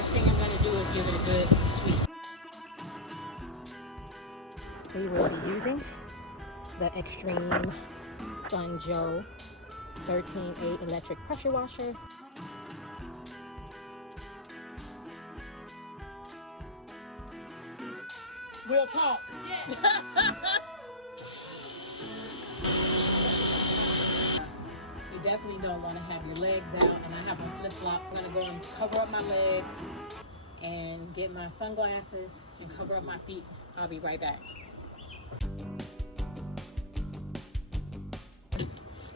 first thing I'm going to do is give it a good sweep. We will be using the Extreme Sun Joe 13.8 electric pressure washer. We'll talk. Yeah. You definitely don't want to have your legs out, and I have on flip-flops. I'm going to go and cover up my legs and get my sunglasses and cover up my feet. I'll be right back.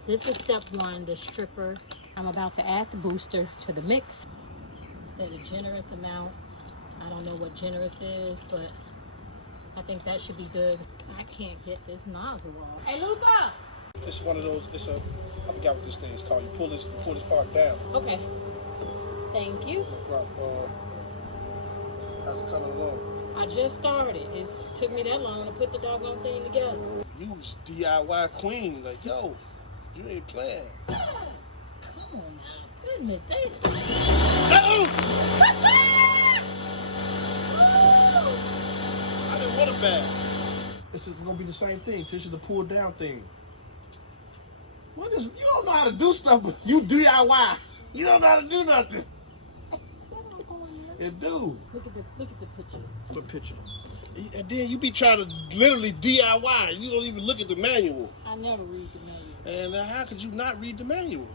This is step one, the stripper. I'm about to add the booster to the mix. It said a generous amount. I don't know what generous is, but I think that should be good. I can't get this nozzle off. Hey, Luca! It's one of those, I forgot what this thing is called. You pull this part down. Okay. Thank you. How's it coming along? I just started. It took me that long to put the doggone thing together. You was DIY queen, like, yo, you ain't playing. Come on now. Goodness, they... I didn't want a bag. This is gonna be the same thing, Tisha, the pull down thing. What is, you don't know how to do stuff, but you DIY. You don't know how to do nothing. It do. Look at the picture. What picture? And then you be trying to literally DIY. You don't even look at the manual. I never read the manual. And how could you not read the manual?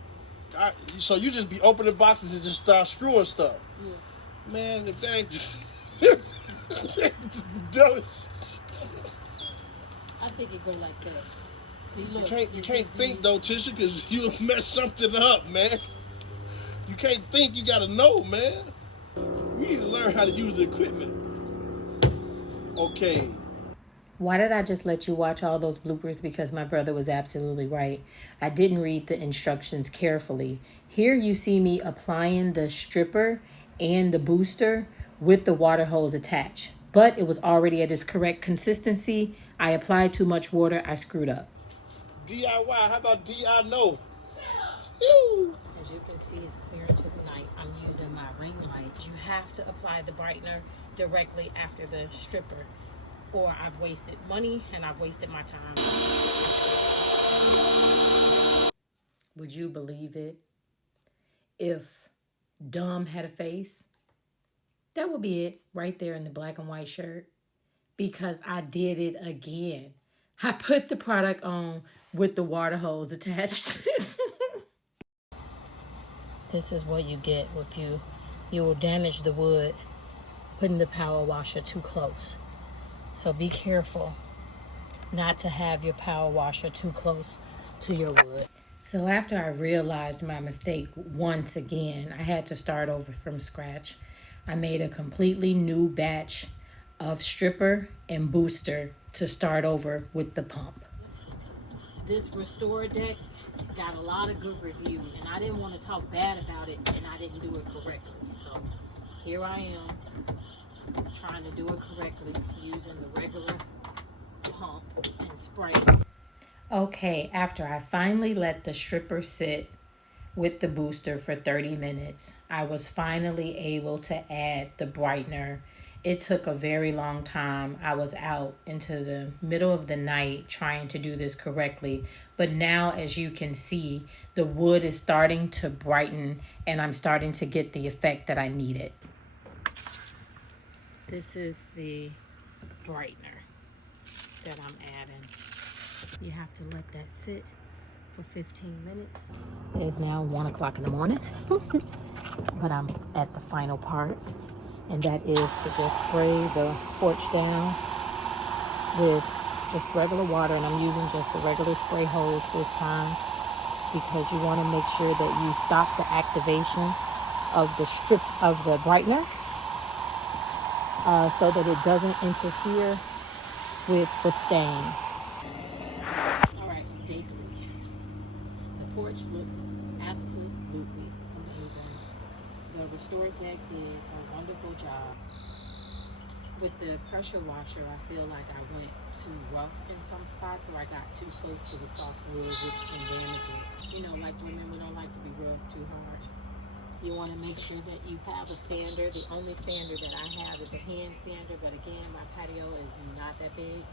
So you just be opening boxes and just start screwing stuff. Yeah. Man, if that ain't... I think it go like that. See, look, you can't think though, Tisha, because you'll mess something up, man. You can't think, you gotta know, man. You need to learn how to use the equipment. Okay. Why did I just let you watch all those bloopers? Because my brother was absolutely right. I didn't read the instructions carefully. Here you see me applying the stripper and the booster with the water hose attached. But it was already at its correct consistency. I applied too much water. I screwed up. DIY, how about DI know? As you can see, it's clear into the night. I'm using my ring light. You have to apply the brightener directly after the stripper, or I've wasted money and I've wasted my time. Would you believe it? If dumb had a face, that would be it right there in the black and white shirt, because I did it again. I put the product on with the water hose attached. This is what you get if you will damage the wood putting the power washer too close. So be careful not to have your power washer too close to your wood. So after I realized my mistake once again, I had to start over from scratch. I made a completely new batch of stripper and booster to start over with the pump. This Restore deck got a lot of good reviews, and I didn't want to talk bad about it, and I didn't do it correctly. So here I am trying to do it correctly using the regular pump and spray. Okay, after I finally let the stripper sit with the booster for 30 minutes, I was finally able to add the brightener. It took a very long time. I was out into the middle of the night trying to do this correctly. But now, as you can see, the wood is starting to brighten and I'm starting to get the effect that I needed. This is the brightener that I'm adding. You have to let that sit for 15 minutes. It is now 1 o'clock in the morning, but I'm at the final part. And that is to just spray the porch down with just regular water. And I'm using just the regular spray hose this time because you want to make sure that you stop the activation of the brightener so that it doesn't interfere with the stain. All right, it's day 3. The porch looks absolutely amazing. The Restore deck did a wonderful job. With the pressure washer, I feel like I went too rough in some spots, or I got too close to the soft wood, which can damage it. You know, like women, we don't like to be rubbed too hard. You want to make sure that you have a sander. The only sander that I have is a hand sander, but again, my patio is not that big,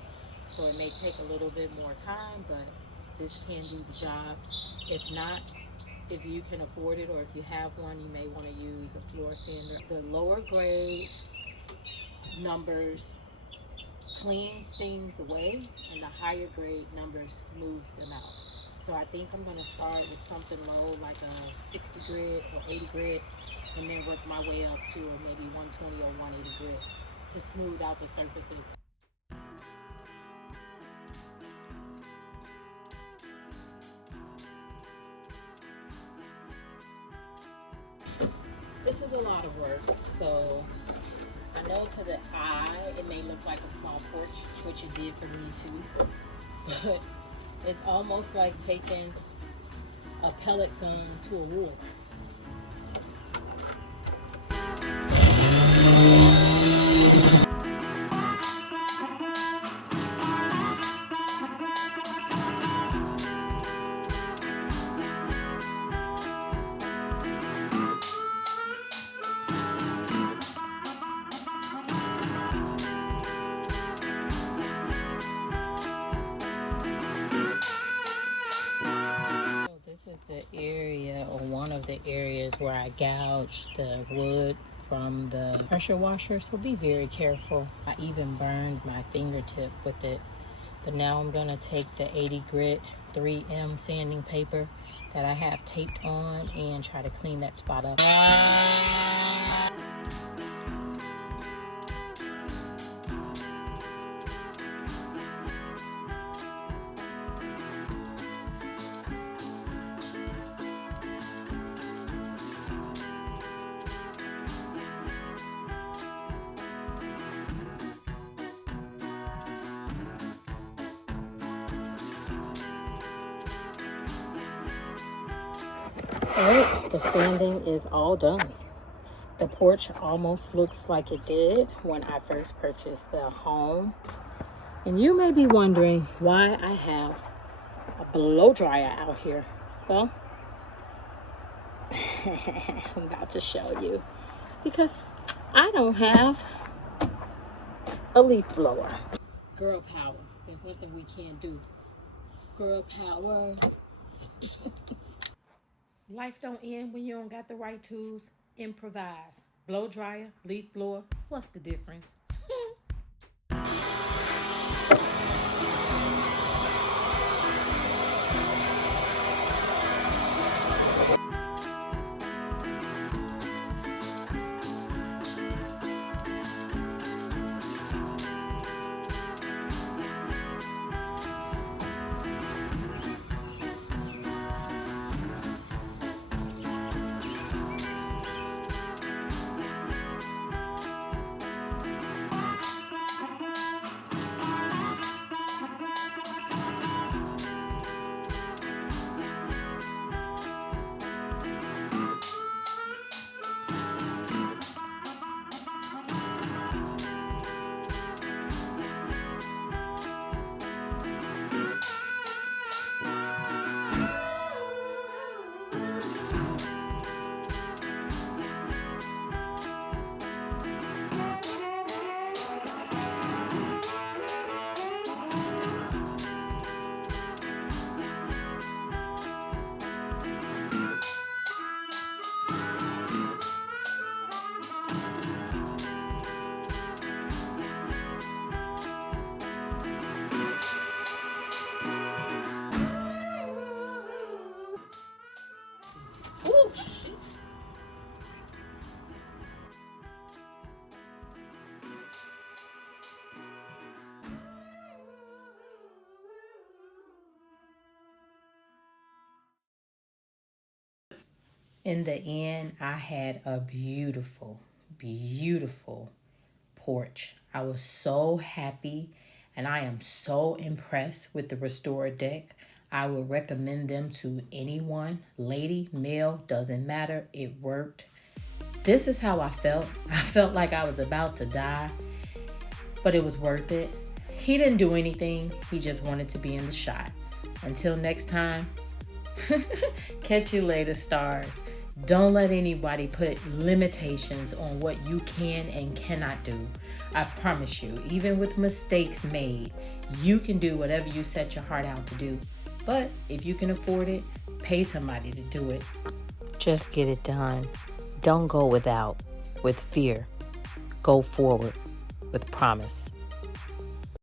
so it may take a little bit more time, but this can do the job. If not, if you can afford it or if you have one, you may want to use a floor sander. The lower grade numbers cleans things away, and the higher grade numbers smooths them out. So I think I'm going to start with something low, like a 60 grit or 80 grit, and then work my way up to maybe 120 or 180 grit to smooth out the surfaces. This is a lot of work, so I know to the eye it may look like a small porch, which it did for me too, but it's almost like taking a pellet gun to a wolf. This is the area, or one of the areas, where I gouged the wood from the pressure washer, so be very careful. I even burned my fingertip with it. But now I'm going to take the 80 grit 3M sanding paper that I have taped on and try to clean that spot up. Alright, the sanding is all done. The porch almost looks like it did when I first purchased the home. And you may be wondering why I have a blow dryer out here. Well, I'm about to show you. Because I don't have a leaf blower. Girl power. There's nothing we can't do. Girl power. Life don't end when you don't got the right tools. Improvise. Blow dryer, leaf blower. What's the difference? Ooh, shit. In the end, I had a beautiful, beautiful porch. I was so happy, and I am so impressed with the restored deck. I would recommend them to anyone, lady, male, doesn't matter. It worked. This is how I felt. I felt like I was about to die, but it was worth it. He didn't do anything. He just wanted to be in the shot. Until next time, catch you later, stars. Don't let anybody put limitations on what you can and cannot do. I promise you, even with mistakes made, you can do whatever you set your heart out to do. But if you can afford it, pay somebody to do it. Just get it done. Don't go with fear. Go forward with promise.